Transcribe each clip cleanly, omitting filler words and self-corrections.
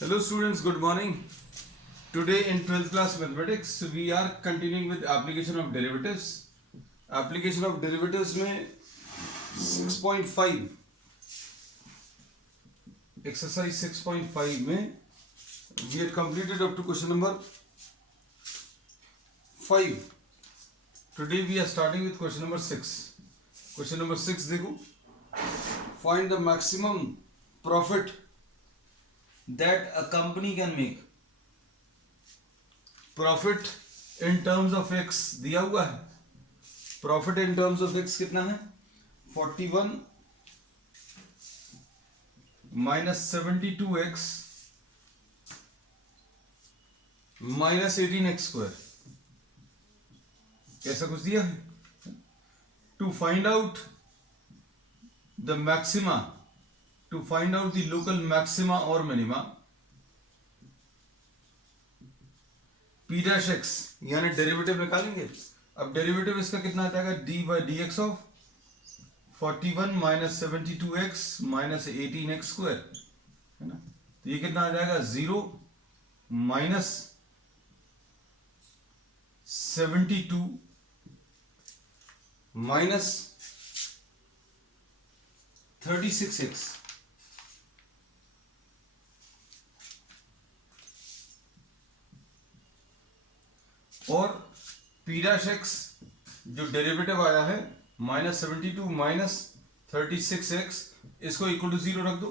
Hello students, good morning. Today in 12th class mathematics we are continuing with application of derivatives. Application of derivatives में 6.5 exercise 6.5 में we had completed up to question number 5. Today we are starting with question number 6. Question number 6 देखो, find the maximum profit that a company can make. Profit in terms of x दिया हुआ है. Profit in terms of x कितना है? 41 minus 72x minus 18x². ऐसा कुछ दिया है. To find out the maxima, to find out the local maxima और मिनिमा, पी डैश एक्स यानी डेरिवेटिव निकालेंगे. अब डेरिवेटिव इसका कितना आ जाएगा? D by d x of 41 minus 72x minus 18x², है ना. तो ये कितना आ जाएगा? 0 माइनस 72 माइनस 36x. और पी डैश एक्स जो डेरिवेटिव आया है माइनस 72 माइनस 36x, इसको इक्वल टू 0 रख दो.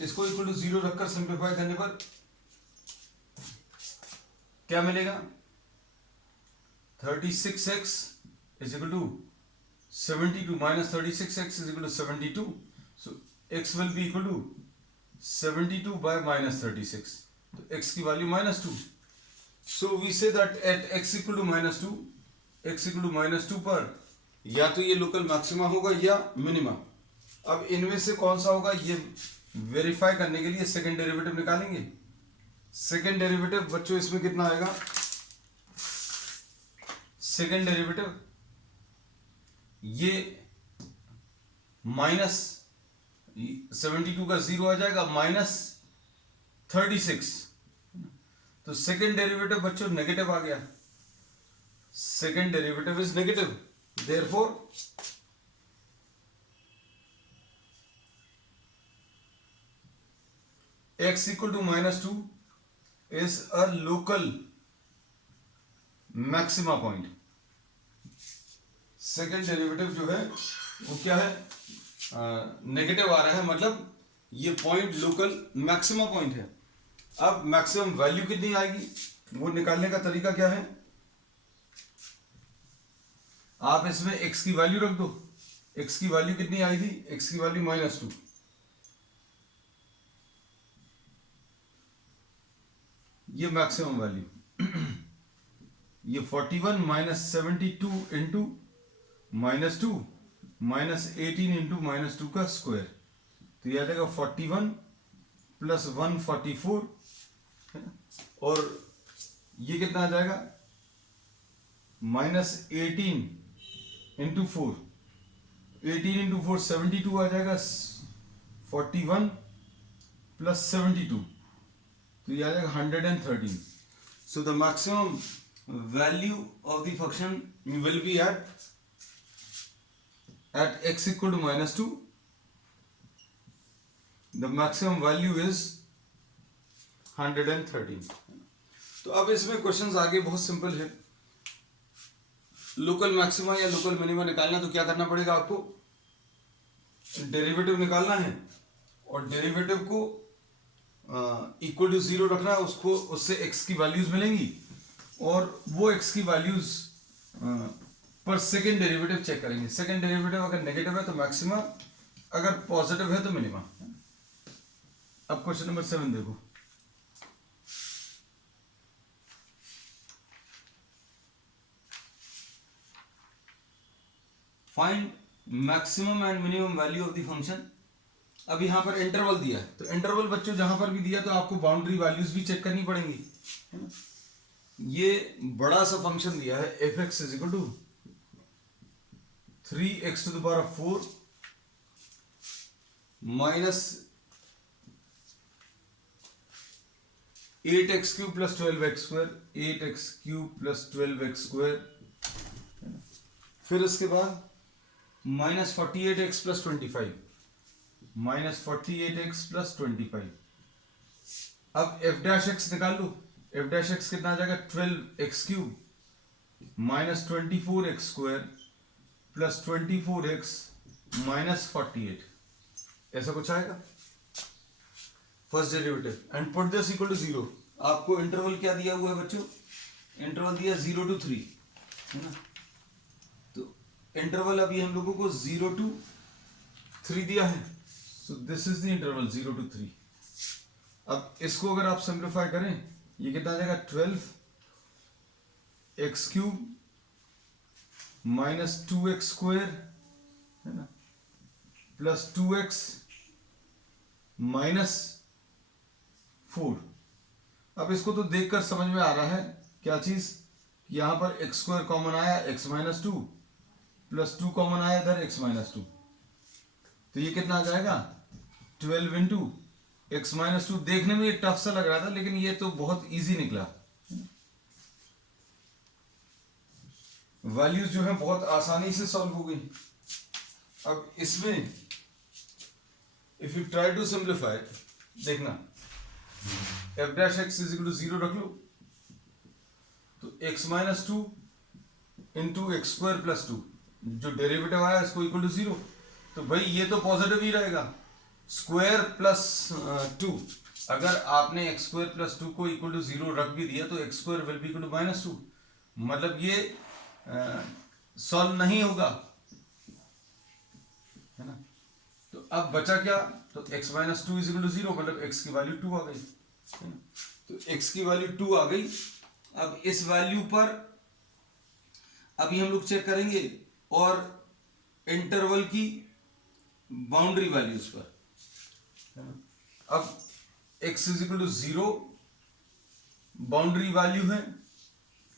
इसको इक्वल टू 0 रखकर सिंप्लीफाई करने पर क्या मिलेगा? 36x is equal to 72 minus 36x is equal to 72. So x will be equal to 72 by minus 36. तो x की value -2. So we say that at x equal to -2, x equal to -2 पर या तो ये लोकल मैक्सिमा होगा या minima. अब इनमें से कौन सा होगा ये वेरीफाई करने के लिए सेकंड डेरिवेटिव निकालेंगे. सेकंड डेरिवेटिव बच्चों इसमें कितना आएगा? सेकंड डेरिवेटिव ये माइनस 72 का 0 आ जाएगा माइनस 36. तो सेकेंड डेरिवेटिव बच्चों नेगेटिव आ गया. Second derivative is negative. Therefore x equal to -2 is a local maxima point. Second derivative जो है वो क्या है? नेगेटिव आ रहा है, मतलब ये पॉइंट लोकल मैक्सिमा पॉइंट है. अब मैक्सिमम वैल्यू कितनी आएगी वो निकालने का तरीका क्या है? आप इसमें x की वैल्यू रख दो. x की वैल्यू कितनी आएगी? x की वैल्यू -2. ये मैक्सिमम वैल्यू ये 41 माइनस 72 इंटू -2 माइनस 18 इंटू -2 का स्क्वायर. तो यह आ जाएगा 41 प्लस 144 और ये कितना आ जाएगा? Minus 18 into 4. 18 इंटू 4 72 आ जाएगा. 41 प्लस 72 तो ये आ जाएगा 113. So the maximum value of the function will be at x equal to -2. The maximum value is 113. तो अब इसमें क्वेश्चंस आगे बहुत सिंपल है. लोकल मैक्सिमा या लोकल मिनिमा निकालना तो क्या करना पड़ेगा आपको? डेरिवेटिव निकालना है और डेरिवेटिव को इक्वल टू 0 रखना है. उसको उससे x की वैल्यूज मिलेंगी और वो x की वैल्यूज पर सेकेंड डेरिवेटिव चेक करेंगे. सेकेंड डेरिवेटिव अगर नेगेटिव है तो मैक्सिमा, अगर पॉजिटिव है तो मिनिमा. अब क्वेश्चन नंबर 7 देखो. Find maximum and minimum value of the function. अब यहां पर इंटरवल दिया है तो इंटरवल बच्चों जहां पर भी दिया तो आपको बाउंड्री वैल्यूज भी चेक करनी पड़ेंगी, है ना. ये बड़ा सा फंक्शन दिया है f x is equal to 3x to the power 4 minus 8x³ plus 12x², 8x³ plus 12x², फिर उसके बाद -48x प्लस 25, -48x प्लस 25। अब f' निकाल लो, f' कितना आ जाएगा 12x³ minus 24x² plus 24x minus 48, ऐसा कुछ आएगा first derivative. And put this equal to 0। आपको इंटरवल क्या दिया हुआ है बच्चों? इंटरवल दिया 0 to 3, है ना? तो इंटरवल अभी हम लोगों को 0 to 3 दिया है, so this is the interval 0 to 3। अब इसको अगर आप सिंप्लीफाई करें, ये कितना आ जाएगा 12x³ माइनस 2x², है ना, प्लस 2x माइनस 4। अब इसको तो देखकर समझ में आ रहा है क्या चीज, यहां पर x² कॉमन आया, x माइनस 2 प्लस 2 कॉमन आया इधर x माइनस 2, तो ये कितना आ जाएगा 12 इंटू x माइनस 2। देखने में ये टफ सा लग रहा था, लेकिन ये तो बहुत इजी निकला। वैल्यूज जो है बहुत आसानी से सॉल्व हो गई। अब इसमें if you try to simplify, देखना f' इज इक्वल टू 0 रख लो, तो x minus 2 into x² plus 2, जो डेरिवेटिव आया इसको इक्वल टू 0, तो भाई ये तो पॉजिटिव ही रहेगा। स्क्वायर प्लस 2, अगर आपने x² प्लस 2 को इक्वल टू 0 रख भी दिया तो x² will be equal to minus 2, मतलब ये सॉल्व नहीं होगा, है ना। तो अब बचा क्या, तो x minus 2 is equal to 0, मतलब x की वैल्यू 2 आ गई, है ना। तो x की वैल्यू 2 आ गई। अब इस वैल्यू पर अभी हम लोग चेक करेंगे और इंटरवल की बाउंड्री वैल्यूज पर, है ना। अब x is equal to 0 boundary value है,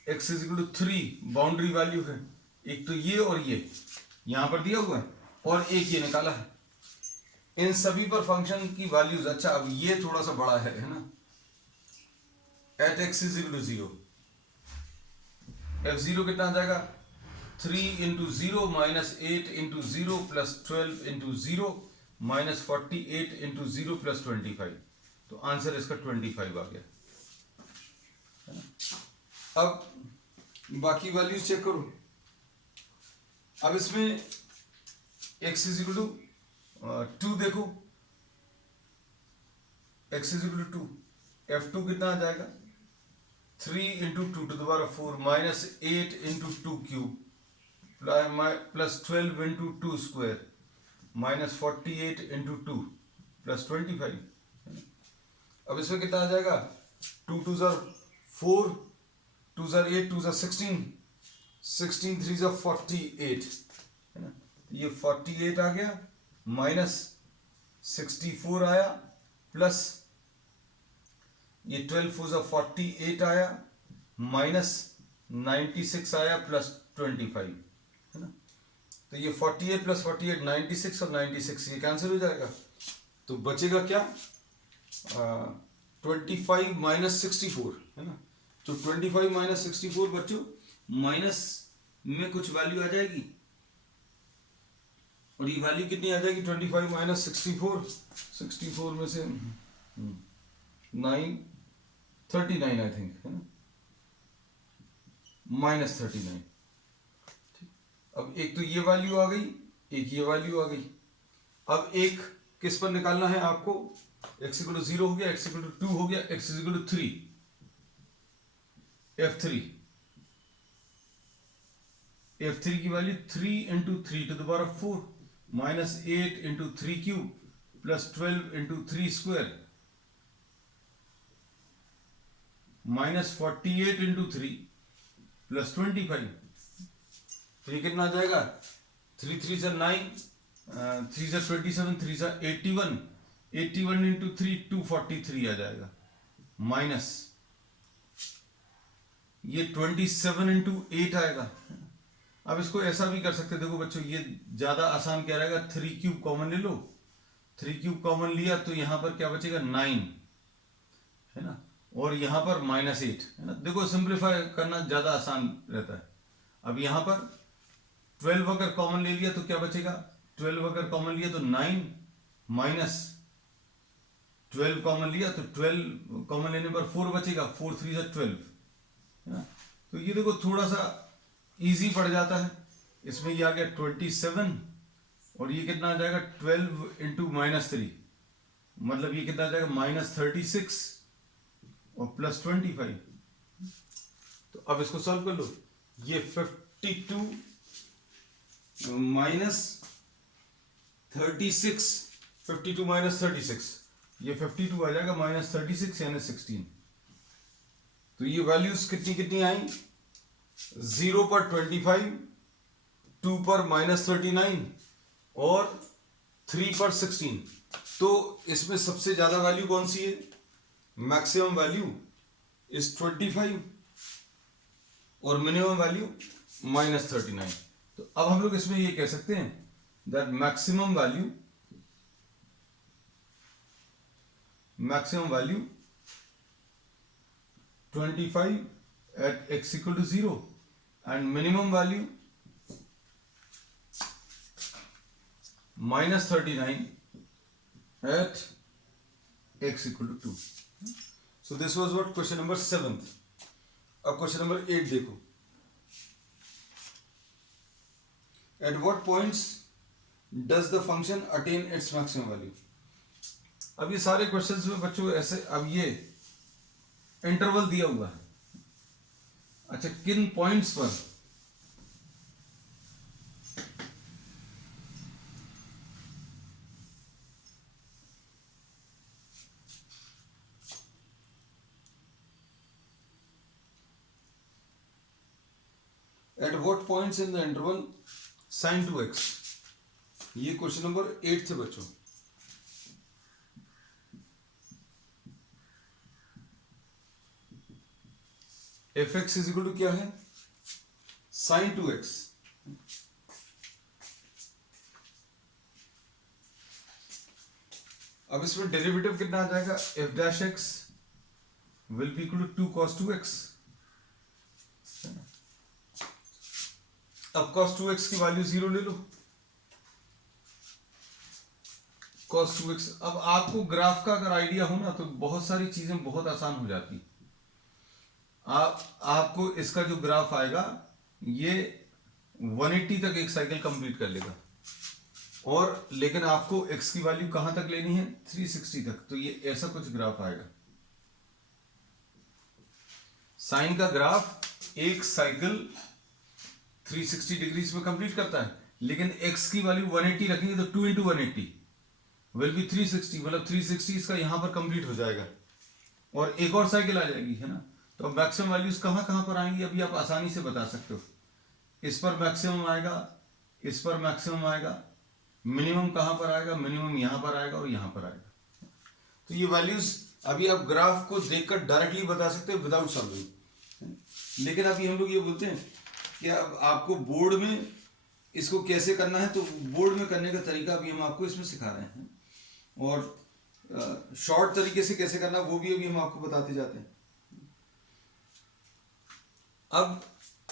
x is equal to 3 boundary value है, एक तो ये और ये यहां पर दिया हुआ है, और एक ये निकाला है। इन सभी पर फंक्शन की वैल्यूज, अच्छा अब ये थोड़ा सा बड़ा है ना, at x is equal to 0, f0 कितना आ जाएगा 3 into 0 minus 8 into 0 plus 12 into 0 minus 48 into 0 plus 25, तो आंसर इसका 25 आ गया, है ना। अब बाकी वैल्यूज चेक करो। अब इसमें x इज इक्वल टू 2 देखो, x is equal to 2, f2 कितना आ जाएगा 3 into 2 to the power 4 minus 8 into 2 cube plus 12 into 2 square minus 48 into 2 plus 25। अब इसमें कितना आ जाएगा 2 2 ज़र 4, 2 ज़र 8, 2 ज़र 16, 16 3 ज़र 48, है ना। ये 48 आ गया, माइनस 64 आया, प्लस ये 12 4 ज़र 48 आया, माइनस 96 आया, प्लस 25, है ना। तो ये 48 प्लस 48 96 और 96 ये कैंसिल हो जाएगा, तो बचेगा क्या 25 माइनस 64, है ना। तो 25 माइनस 64 बच्चों माइनस में कुछ वैल्यू आ जाएगी, और ये वैल्यू कितनी आ जाएगी 25 माइनस 64, 64 में से 39 आई थिंक, है ना, माइनस 39। अब एक तो ये वैल्यू आ गई, एक ये वैल्यू आ गई। अब एक किस पर निकालना है आपको, x इक्वल टू 0 हो गया, x इक्वल टू 2 हो गया, x इक्वल टू 3, f3 की value 3 into 3 to the power 4 minus 8 into 3 cube plus 12 into 3 square minus 48 into 3 plus 25। तो ये कितना आ जाएगा 3 3 ज़र 9, 3 ज़र 27, 3 ज़र 81, 81 इंटू 3 243 आ जाएगा, माइनस ये 27 इंटू 8 आएगा। अब इसको ऐसा भी कर सकते, देखो बच्चों ये ज्यादा आसान क्या रहेगा, 3 क्यूब कॉमन ले लो, 3 क्यूब कॉमन लिया तो यहां पर क्या बचेगा 9, है ना, और यहाँ पर -8 है ना। देखो सिंप्लीफाई करना ज़्यादा आसान रहता है। अब यहाँ पर 12 अगर कॉमन ले लिया तो क्या बचेगा, 12 अगर कॉमन लिया तो 9 माइनस 12 कॉमन लिया तो 12 कॉमन लेने पर 4 बचेगा, 4 3 जा 12 है ना। तो ये देखो थोड़ा सा इजी पड़ जाता है। इसमें ये आ गया 27 और ये कितना आ जाएगा 12 इंटू -3, मतलब ये कितना आ जाएगा -36 और +25। तो अब इसको सॉल्व कर लो। ये 52 माइनस 36, 52 माइनस 36, ये 52 आ जाएगा -36 यानी 16। तो ये वैल्यूज कितनी कितनी आई, 0 पर 25, 2 पर -39 और 3 पर 16। तो इसमें सबसे ज्यादा वैल्यू कौन सी है, मैक्सिमम वैल्यू इज 25 और मिनिमम वैल्यू -39। तो अब हम लोग इसमें ये कह सकते हैं that maximum value 25 at x equal to 0 and minimum value -39 at x equal to 2. So this was what question number 7th. अब question number 8 देखो. At what points does the function attain its maximum value? अब ये सारे questions में बच्चों ऐसे, अब ये इंटरवल दिया हुआ है। अच्छा, किन पॉइंट्स पर at what points in the interval sin 2x, ये क्वेश्चन नंबर 8 थे बच्चों। fx इज इक्वल टू क्या है, sin 2x। अब इसमें डेरिवेटिव कितना आ जाएगा, f dash x will be equal to 2 cos 2x। अब cos 2x की वैल्यू 0 ले लो, cos 2x। अब आपको ग्राफ का अगर आइडिया हो ना तो बहुत सारी चीजें बहुत आसान हो जाती। आपको इसका जो ग्राफ आएगा ये 180 तक एक साइकिल कंप्लीट कर लेगा, और लेकिन आपको x की वैल्यू कहां तक लेनी है, 360 तक। तो ये ऐसा कुछ ग्राफ आएगा। साइन का ग्राफ एक साइकिल 360 डिग्रीज में कंप्लीट करता है, लेकिन x की वैल्यू 180 रखेंगे तो 2 इंटू 180 विल बी 360, मतलब 360 इसका यहां पर कंप्लीट हो जाएगा और एक और साइकिल आ जाएगी, है ना। तो मैक्सिमम वैल्यूज कहां कहां पर आएंगी अभी आप आसानी से बता सकते हो। इस पर मैक्सिमम आएगा, इस पर मैक्सिमम आएगा, मिनिमम कहां पर आएगा, मिनिमम यहां पर आएगा और यहां पर आएगा। तो ये वैल्यूज अभी आप ग्राफ को देखकर डायरेक्टली बता सकते हो विदाउट सॉल्विंग। लेकिन अभी हम लोग ये बोलते हैं कि अब आपको बोर्ड में इसको कैसे करना है, तो बोर्ड में करने का तरीका अभी हम आपको इसमें सिखा रहे हैं, और शॉर्ट तरीके से कैसे करना वो भी अभी हम आपको बताते जाते हैं। अब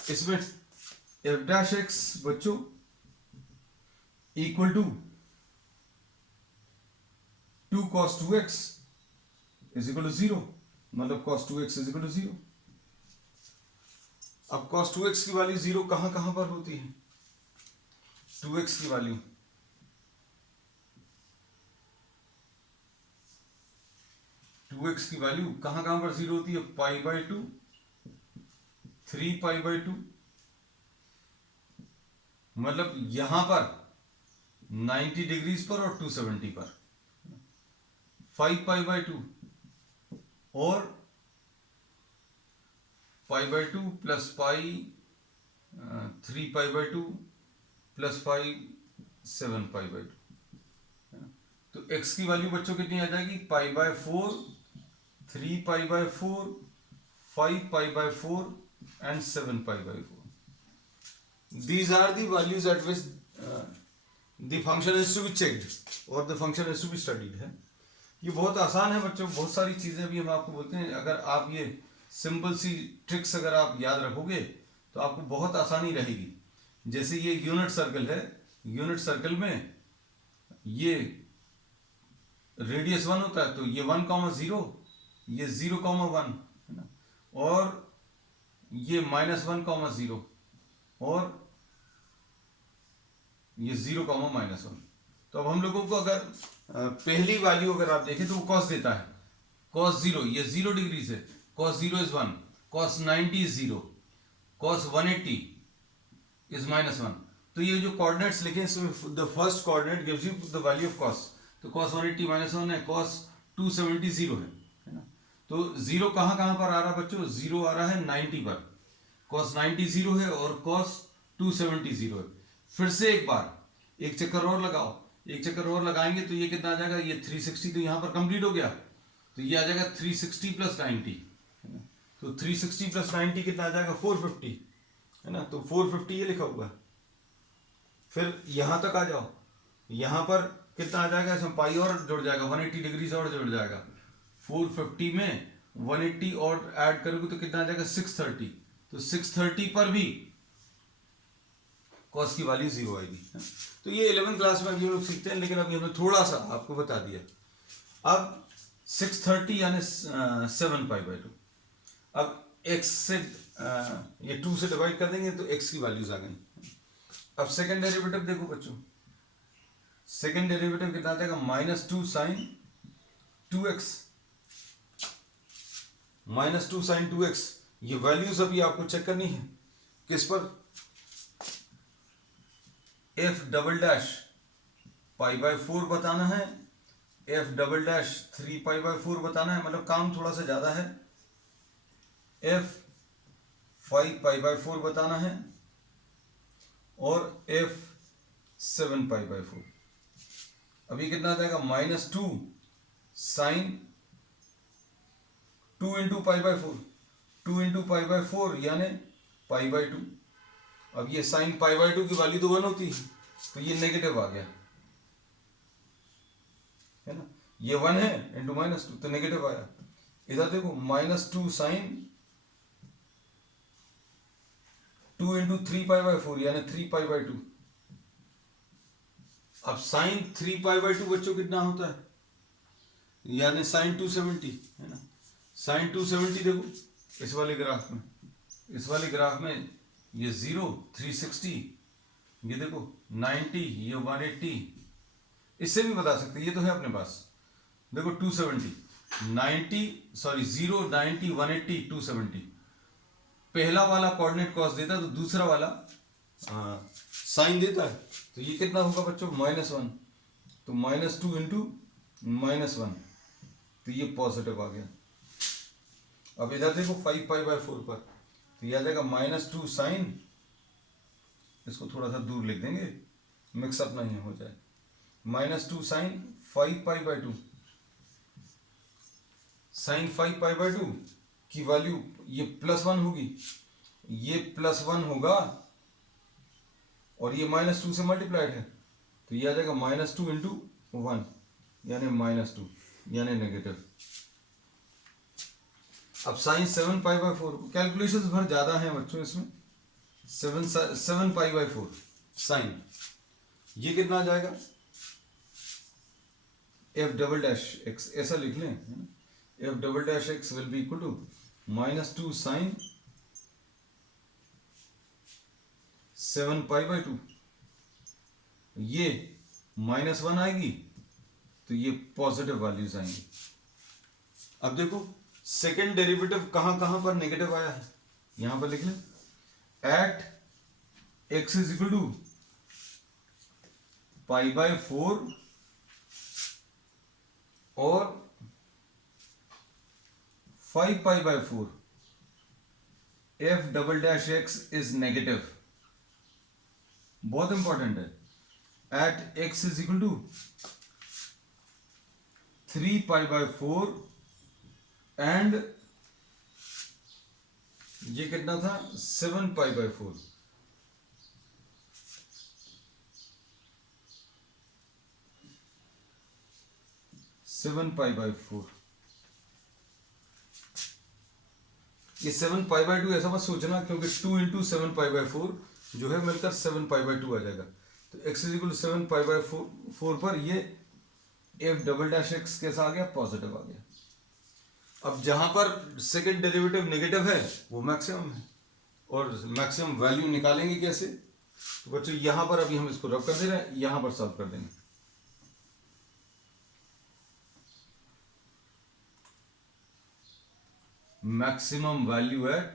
इसमें f डैश x बच्चों equal to 2 cos 2x is equal to 0, मतलब cos 2x is equal to 0। अब cos 2x की वैल्यू 0 कहां कहां पर होती है, 2x की वैल्यू कहां कहां पर 0 होती है, पाई बाय 2, 3 पाई बाय 2, मतलब यहां पर 90 डिग्रीज पर और 270 पर, 5 पाई बाय 2 और pi by 2 plus pi 3 pi by 2 plus pi 7 pi by 2। तो x की वैल्यू बच्चों कितनी आ जाएगी, pi by 4, 3 pi by 4, 5 pi by 4 and 7 pi by 4. These are the values at which the function is to be checked or the function is to be studied है। ये बहुत आसान है बच्चों, बहुत सारी चीज़ें भी हम आपको बोलते हैं, अगर आप ये सिंपल सी ट्रिक्स अगर आप याद रखोगे तो आपको बहुत आसानी रहेगी। जैसे ये यूनिट सर्कल है, यूनिट सर्कल में ये रेडियस 1 होता है, तो ये 1,0, ये 0,1 है ना, और ये -1,0 और ये 0,-1। तो अब हम लोगों को अगर पहली वैल्यू अगर आप देखें तो वो कॉस देता है, cos 0 ये 0 डिग्री से, cos 0 is 1, cos 90 is 0, cos 180 is -1। तो ये जो कोऑर्डिनेट्स लिखे इसमें the first coordinate gives you the value of cos, तो cos 180 -1 है, cos 270 0 है ना। तो 0 कहाँ कहाँ पर आ रहा है बच्चों, 0 आ रहा है 90 पर, cos 90 0 है और cos 270 0 है। फिर से एक बार एक चक्कर और लगाओ, एक चक्कर और लगाएंगे तो ये कितना आ जाएगा, ये 360 तो यहाँ पर कंप्लीट हो गया, तो ये आ जाएगा 360 + 90 है ना। तो 360 + 90 कितना आ जाएगा, 450 है ना। तो 450 ये लिखा हुआ है। फिर यहाँ तक आ जाओ, यहाँ पर कितना आ जाएगा, इसमें पाई और जुड़ जाएगा, 180 डिग्री से और जुड़ जाएगा। 450 में 180 और ऐड करोगे तो कितना आ जाएगा, 630। तो 630 पर भी कॉस की वैल्यू 0 आएगी। तो ये 11वीं क्लास में अभी लोग सीखते हैं, लेकिन अभी हमने थोड़ा सा आपको बता दिया। अब 630 यानी 7π/2। अब x से ये 2 से डिवाइड कर देंगे तो x की वैल्यूज आ गई। अब सेकंड डेरिवेटिव देखो बच्चों, सेकंड डेरिवेटिव कितना आ जाएगा, -2 sin 2x, -2 sin 2x। ये वैल्यूज अभी आपको चेक करनी है किस पर, f" π/4 बताना है, f" 3π/4 बताना है, मतलब काम थोड़ा सा ज्यादा है। f 5π/4 बताना है और f 7π/4। अभी कितना आ जाएगा, -2 sin 2 × π/4, 2 × π/4 यानी π/2। अब ये sin π/2 की वैल्यू तो 1 होती है, तो ये नेगेटिव आ गया है ना, ये 1 है इंटू -2 तो नेगेटिव आया। इधर देखो -2 sin 2 × 3π/4 यानी 3π/2। अब sin 3π/2 बच्चों कितना होता है, यानी sin 270 है ना। sin 270 देखो इस वाले ग्राफ में, इस वाले ग्राफ में ये 0, 360, ये देखो 90, ये 180, इससे भी बता सकते हैं, ये तो है अपने पास। देखो 270, 90 सॉरी 0, 90, 180, 270। पहला वाला कोऑर्डिनेट कॉस देता है तो दूसरा वाला साइन देता है, तो ये कितना होगा बच्चों, -1। तो -2 × -1, तो ये पॉजिटिव आ गया। अब इधर देखो 5π/4 पर, तो यह आ जाएगा -2 sin, इसको थोड़ा सा दूर लिख देंगे मिक्सअप नहीं हो जाए, -2 sin 5π/2। sin 5π/2 की वैल्यू ये +1 होगी, ये +1 होगा और ये -2 से मल्टीप्लाइड है, तो ये आ जाएगा -2 × 1 यानी -2 यानी नेगेटिव। अब sin 7π/4, कैलकुलेशंस भर ज्यादा हैं बच्चों इसमें, 7π/4 sin, ये कितना आ जाएगा, f"x ऐसा लिख लें, f"x will be equal to -2 sin 7π/2। ये -1 आएगी तो ये पॉजिटिव वैल्यूज आएंगी। अब देखो सेकेंड डेरिवेटिव कहां कहां पर नेगेटिव आया है, यहां पर लिख लें, at x is equal to π/4 और 5π/4 f"x इज नेगेटिव। बहुत इंपॉर्टेंट है, at x is equal to 3π/4 and ये कितना था, 7π/4। 7π/4। ये 7π/2 ऐसा मत सोचना, क्योंकि 2 इंटू 7π/4 जो है मिलकर 7π/2 आ जाएगा। तो x इज इक्वल टू 7π/4 पर ये f डबल डैश x कैसा आ गया, पॉजिटिव आ गया। अब जहां पर सेकंड डेरिवेटिव नेगेटिव है वो मैक्सिमम है, और मैक्सिमम वैल्यू निकालेंगे कैसे? तो बच्चों यहां पर अभी हम इसको रब कर दे रहे हैं, यहां पर सॉल्व कर देंगे। Maximum value at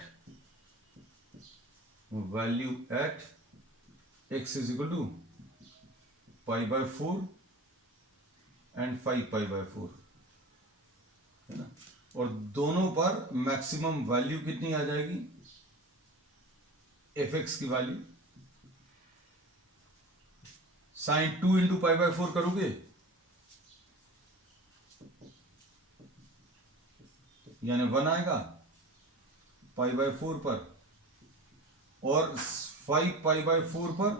x is equal to π/4 and 5π/4 है ना, और दोनों पर मैक्सिमम वैल्यू कितनी आ जाएगी, fx की वैल्यू साइन 2 इंटू π/4 करोगे यानी 1 आएगा π/4 पर, और 5π/4 पर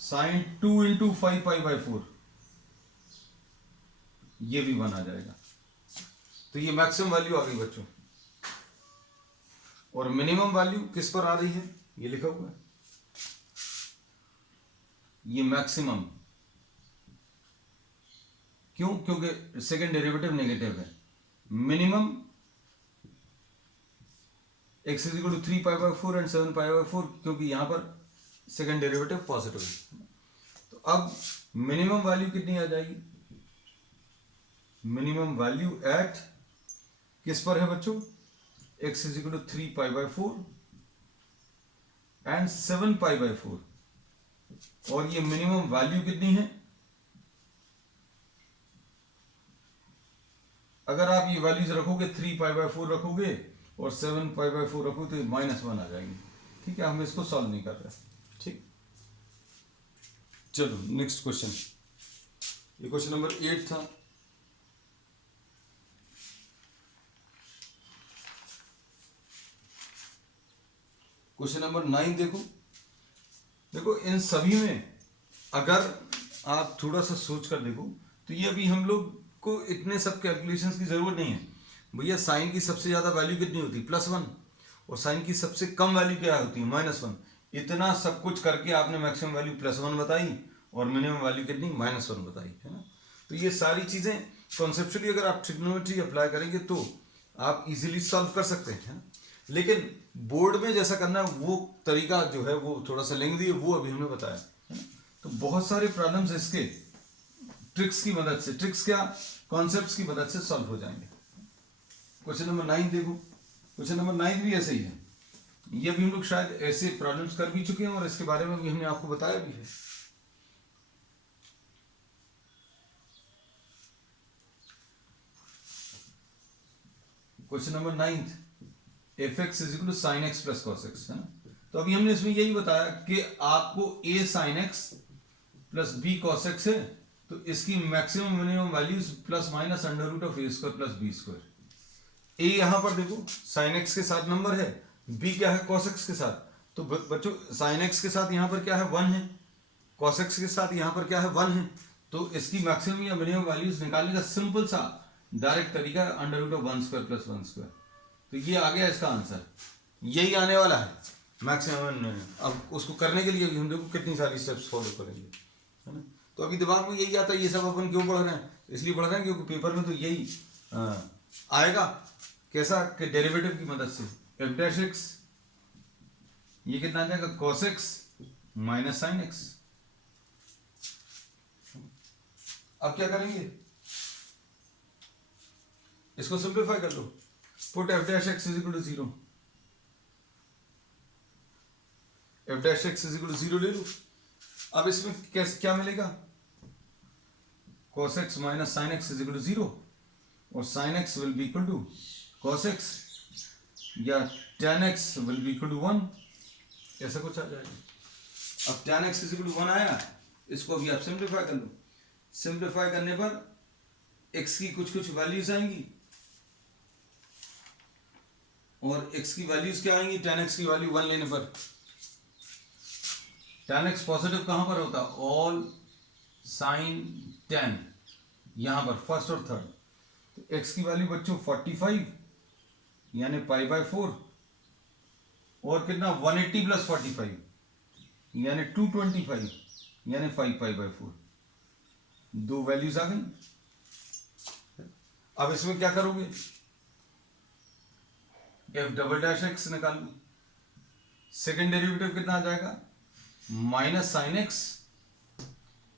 साइन 2 इंटू 5π/4 ये भी 1 आ जाएगा। तो ये मैक्सिमम वैल्यू आ गई बच्चों, और मिनिमम वैल्यू किस पर आ रही है, ये लिखा हुआ है, ये मैक्सिमम। क्यों? क्योंकि सेकंड डेरिवेटिव नेगेटिव है। Minimum x is equal to 3π/4 and 7π/4, क्योंकि यहां पर सेकंड डेरिवेटिव पॉजिटिव है। तो अब मिनिमम वैल्यू कितनी आ जाएगी, मिनिमम वैल्यू एट किस पर है बच्चों, x is equal to 3π/4 and 7π/4, और ये मिनिमम वैल्यू कितनी है, अगर आप ये वैल्यूज रखोगे 3π/4 रखोगे और 7π/4 रखोगे तो -1 आ जाएंगे। ठीक है, हम इसको सॉल्व नहीं कर रहे। ठीक, चलो नेक्स्ट क्वेश्चन, ये क्वेश्चन नंबर 8 था। क्वेश्चन नंबर 9 देखो इन सभी में अगर आप थोड़ा सा सोच कर देखो तो ये अभी हम लोग को इतने सब कैलकुलेशंस की जरूरत नहीं है। भैया साइन की सबसे ज्यादा वैल्यू कितनी होती है, +1, और साइन की सबसे कम वैल्यू क्या होती है, -1। इतना सब कुछ करके आपने मैक्सिमम वैल्यू +1 बताई और मिनिमम वैल्यू कितनी, -1 बताई, है ना। तो ये सारी चीजें कॉन्सेप्चुअली अगर आप ट्रिग्नोमेट्री अप्लाई करेंगे तो आप इजीली सॉल्व कर सकते हैं, है ना। लेकिन बोर्ड में जैसा करना है वो तरीका जो है वो थोड़ा सा लेंदी है, वो अभी हमने बताया, है ना। तो बहुत सारे प्रॉब्लम्स इसके ट्रिक्स की मदद से, ट्रिक्स क्या, कॉन्सेप्ट्स की मदद से सॉल्व हो जाएंगे। क्वेश्चन नंबर 9 देखो, क्वेश्चन नंबर 9 भी ऐसे ही है। ये भी हम लोग शायद ऐसे प्रॉब्लम्स कर भी चुके हैं और इसके बारे में भी हमने आपको बताया भी है। Question number 9, fx is equal to sin x plus cos x, है ना। तो अभी हमने इसमें यही बताया कि आपको a sin x plus b cos x है, तो इसकी maximum minimum values ±√(a² plus b²। a यहां पर देखो sin x के साथ नंबर है, b क्या है, cos x के साथ। तो बच्चों sin x के साथ यहां पर क्या है, 1 है, cos x के साथ यहां पर क्या है, 1 है। तो इसकी मैक्सिमम या मिनिमम वैल्यूज निकालने का सिंपल सा डायरेक्ट तरीका √(1² प्लस 1²। तो ये आ गया इसका आंसर, यही आने वाला है मैक्सिमम। अब उसको करने के लिए भी हम देखो कितनी सारी स्टेप्स फॉलो करेंगे, है ना। तो अभी दिमाग में यही आता है, ये सब अपन क्यों पढ़ रहे हैं, इसलिए पढ़ रहे हैं क्योंकि पेपर में तो यही आएगा। कैसा कि डेरिवेटिव की मदद से f'(x) ये कितना आ जाएगा, cos x minus sin x। अब क्या करेंगे, इसको सिंप्लीफाई कर लो, put f'(x) is equal to 0, f'(x) is equal to 0 ले लो। अब इसमें कैसे क्या मिलेगा, cos x minus sin x is equal to 0, और sin x will be equal to cos x, या tan x will be equal to 1, ऐसा कुछ आ जाएगा। अब tan x is equal to 1 आया, इसको अभी आप सिंप्लीफाई कर लो। सिंप्लीफाई करने पर x की कुछ कुछ वैल्यूज आएंगी, और x की वैल्यूज क्या आएंगी, tan x की वैल्यू 1 लेने पर। tan x पॉजिटिव कहां पर होता, ऑल साइन tan, यहां पर फर्स्ट और थर्ड। तो x की वैल्यू बच्चों 45 यानी पाई बाय 4 और कितना 180 प्लस 45 यानी 225 यानी 5 पाई बाय 4। दो वैल्यूज आ गई। अब इसमें क्या करोगे, एफ डबल डैश एक्स निकाल लो। सेकेंड डेरिवेटिव कितना आ जाएगा, minus sine x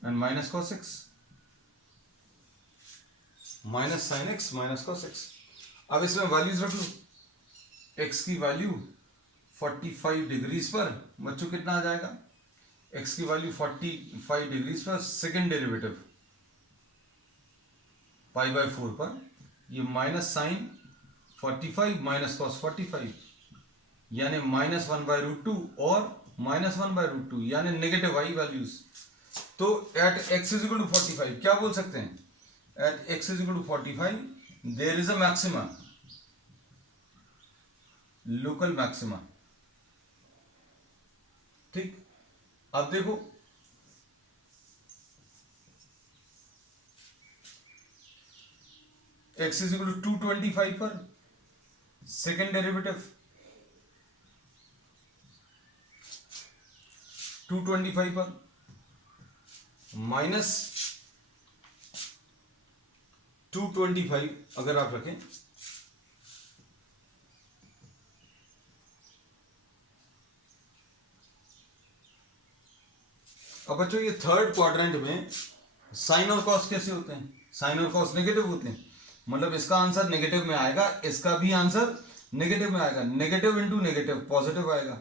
and minus cos x, minus sine x minus cos x. अब इसमें वैल्यूज रख लो, एक्स की वैल्यू 45 डिग्रीज पर बच्चों कितना आ जाएगा, एक्स की वैल्यू 45 डिग्रीज पर सेकेंड डेरिवेटिव पाई बाय 4 पर ये माइनस साइन 45 माइनस कॉस 45 यानी माइनस 1/√2 और माइनस 1/√2 यानी नेगेटिव आई वैल्यूज। तो at x is equal to 45 क्या बोल सकते हैं, at x is equal to 45 there is a maxima, local maxima. ठीक, अब देखो x इज इक्वल टू 225 पर सेकेंड डेरिवेटिव 225 पर माइनस 225 अगर आप रखें, अब बच्चों ये थर्ड क्वाड्रेंट में साइन और कॉस कैसे होते हैं, साइन और कॉस नेगेटिव होते हैं, मतलब इसका आंसर नेगेटिव में आएगा, इसका भी आंसर नेगेटिव में आएगा, नेगेटिव इंटू नेगेटिव पॉजिटिव आएगा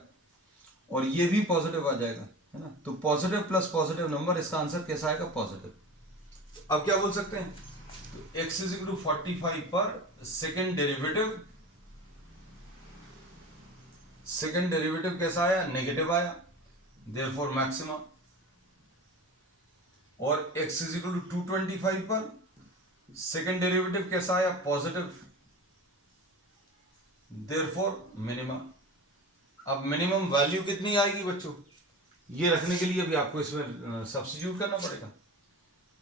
और ये भी पॉजिटिव आ जाएगा, है ना। तो पॉजिटिव प्लस पॉजिटिव नंबर, इसका आंसर कैसा आएगा, पॉजिटिव। अब क्या बोल सकते हैं, तो x इज इक्वल टू 45 पर सेकेंड डेरिवेटिव कैसा आया, नेगेटिव आया, देयरफॉर मैक्सिमा। और x इज इक्वल टू 225 पर सेकेंड डेरिवेटिव कैसा आया, पॉजिटिव, देयरफॉर मिनिमा। अब मिनिमम वैल्यू कितनी आएगी बच्चों, ये रखने के लिए भी आपको इसमें सब्स्टिट्यूट करना पड़ेगा।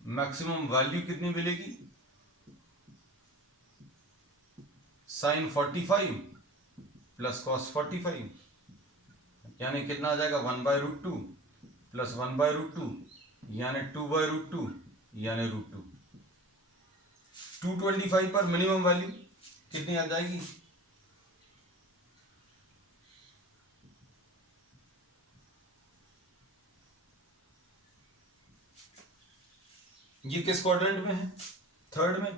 मैक्सिमम वैल्यू कितनी मिलेगी, साइन 45 प्लस कॉस 45 यानी कितना आ जाएगा 1/√2 प्लस 1/√2 यानी 2/√2 यानी √2। 225 पर मिनिमम वैल्यू कितनी आ जाएगी, ये किस क्वाड्रेंट में है, थर्ड में।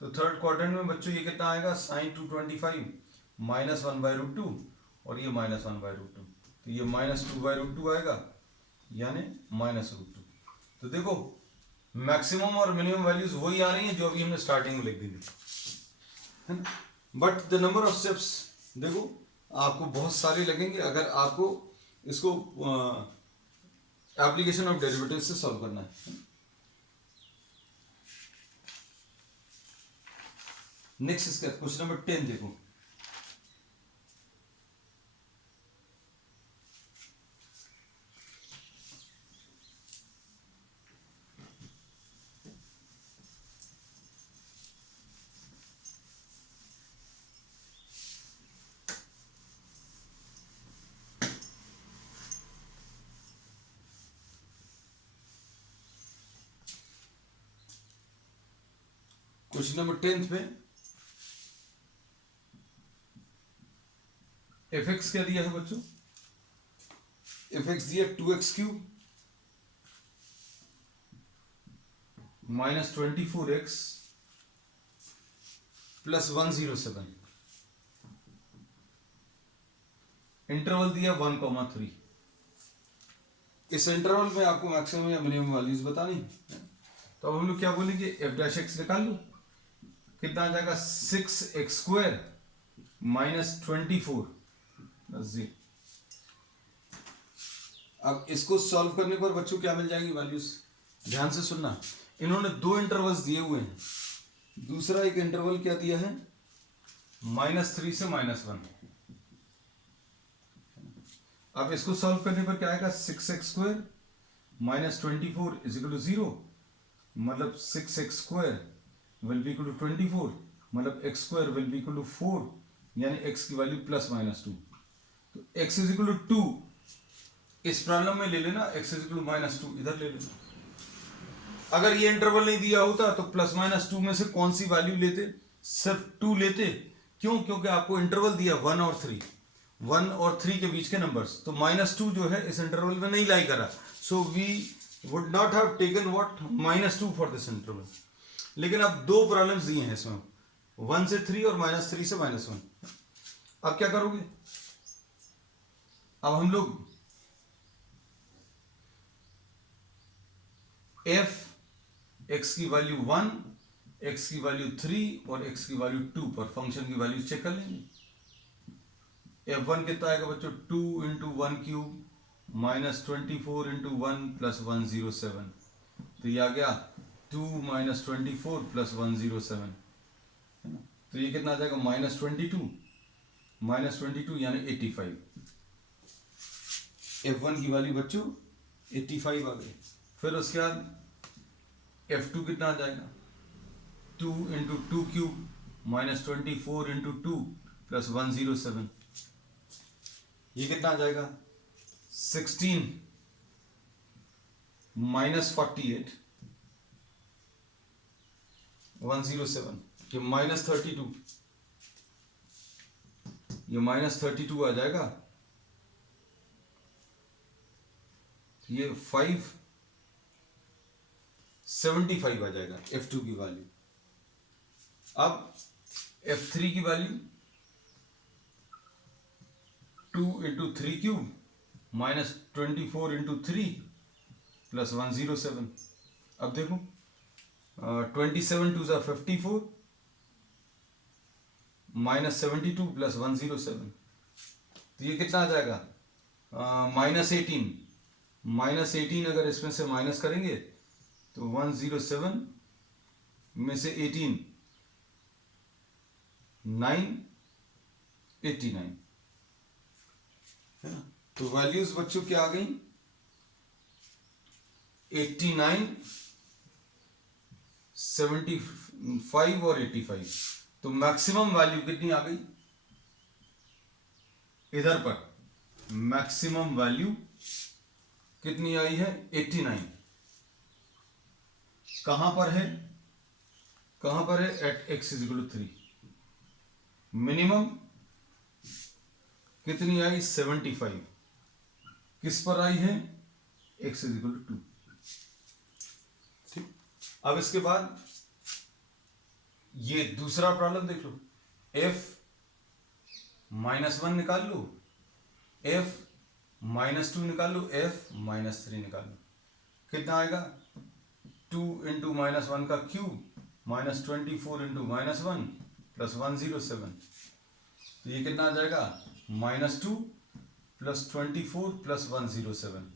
तो थर्ड क्वाड्रेंट में बच्चों ये कितना आएगा, साइन 225 माइनस 1/√2 और ये माइनस 1/√2, तो ये माइनस 2/√2 आएगा यानी माइनस √2। तो देखो मैक्सिमम और मिनिमम वैल्यूज वही आ रही हैं जो अभी हमने स्टार्टिंग में लिख दी थी, है ना। But the number of steps देखो आपको बहुत सारे लगेंगे अगर आपको इसको एप्लीकेशन ऑफ डेरिवेटिव से सॉल्व करना है। नेक्स्ट इसका क्वेश्चन नंबर 10 देखो, क्वेश्चन नंबर 10 में एफ एक्स क्या दिया है बच्चों, एफ एक्स दिया 2x³ minus 24x plus 107, interval दिया 1,3। इस इंटरवल में आपको मैक्सिमम या मिनिमम वैल्यूज बतानी है। तो अब हम लोग क्या बोलेंगे, एफ डैश एक्स निकाल लो, कितना आ जाएगा 6x² माइनस 24 प्लस 0। अब इसको सॉल्व करने पर बच्चों क्या मिल जाएगी वैल्यूज, ध्यान से सुनना। इन्होंने दो इंटरवल्स दिए हुए हैं, दूसरा एक इंटरवल क्या दिया है -3 से -1। अब इसको सॉल्व करने पर क्या आएगा 6x² minus 24 is equal to 0 मतलब 6x² will be equal to 24, मतलब x² will be equal to 4, यानी x की वैल्यू +-2। तो x इज इक्वल टू 2 इस प्रॉब्लम में ले लेना, x इज इक्वल टू -2 इधर ले लेना। अगर ये इंटरवल नहीं दिया होता तो +-2 में से कौन सी वैल्यू लेते? सिर्फ 2 लेते। क्यों? क्योंकि आपको इंटरवल दिया 1 और 3, 1 और 3 के बीच के नंबर्स, तो -2 जो है इस इंटरवल में नहीं लाई करा, so we would not have taken what -2 for this interval. लेकिन अब दो प्रॉब्लम्स दिए हैं इसमें, 1 से 3 और -3 से -1। अब क्या करोगे? अब हम लोग f x की वैल्यू 1, x की वैल्यू 3 और x की वैल्यू 2 पर फंक्शन की वैल्यू चेक कर लेंगे। f1 कितना आएगा बच्चों? 2 इंटू 1 क्यूब -24 इंटू 1 प्लस 107, तो ये आ गया 2 - 24 प्लस 107, है ना? तो ये कितना आ जाएगा? -22 यानी 85। f1 की वैल्यू बच्चों 85 आ गई। फिर उसके बाद f2 कितना आ जाएगा? 2 इंटू 2 क्यूब -24 इंटू 2 प्लस 107, ये कितना आ जाएगा? 16 -48 107, ये -32, ये -32 आ जाएगा, ये 575 आ जाएगा f2 की वैल्यू। अब f3 की value 2 into 3 cube -24 into 3 plus 107। अब देखो 27 2 54 -72 प्लस 107, तो ये कितना आ जाएगा? -18 अगर इसमें से माइनस करेंगे तो 107 में से 18 989, है ना? तो वैल्यूज बच्चों क्या आ गई? 89, 75 और 85। तो मैक्सिमम वैल्यू कितनी आ गई? इधर पर मैक्सिमम वैल्यू कितनी आई है? 89। कहां पर है? कहां पर है? At x is equal to 3। Minimum कितनी आई? 75। किस पर आई है? x is equal to 2। ठीक, अब इसके बाद ये दूसरा प्रॉब्लम देख लो। f -1 निकाल लो, f -2 निकाल लो, f -3 निकाल लो, कितना आएगा? 2 इंटू -1 का क्यूब -24 इंटू -1 प्लस 107, तो ये कितना आ जाएगा? -2 प्लस 24 प्लस 107,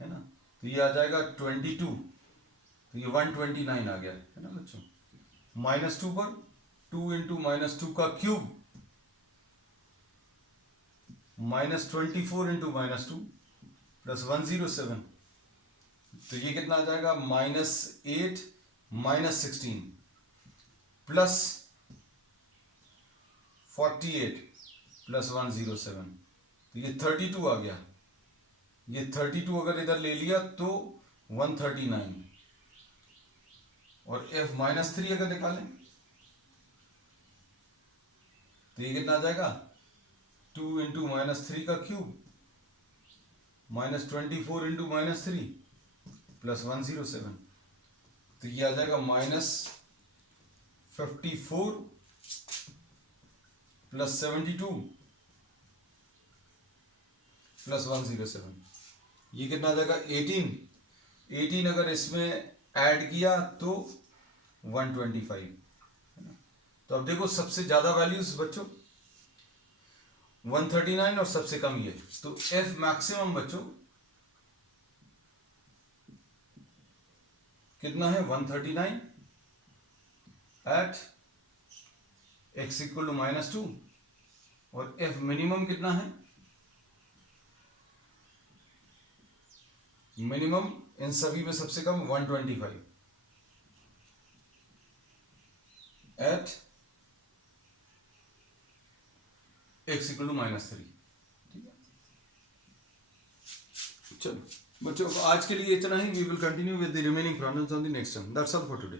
है ना? तो ये आ जाएगा 22, तो ये 129 आ गया, है ना बच्चों? -2 पर 2 इंटू -2 का क्यूब -24 इंटू -2 प्लस 107, तो ये कितना आ जाएगा? -8 -16 प्लस 48 प्लस 107, तो ये 32 आ गया। ये 32 अगर इधर ले लिया तो 139, और f -3 अगर निकालें तो ये कितना आ जाएगा? 2 इंटू -3 का क्यूब -24 इंटू -3 प्लस 107, तो ये आ जाएगा -54 प्लस 72 प्लस 107, ये कितना आ जाएगा? 18 अगर इसमें ऐड किया तो 125, है ना? तो अब देखो सबसे ज्यादा वैल्यूज बच्चों 139 और सबसे कम ये, तो f मैक्सिमम बच्चों कितना है? 139 एट x इक्वल टू -2, और f मिनिमम कितना है? मिनिमम इन सभी में सबसे कम 125, एट x इक्वल टू -3। ठीक है, चलो बच्चों आज के लिए इतना ही। We will continue with the remaining problems on the next term. That's all for today.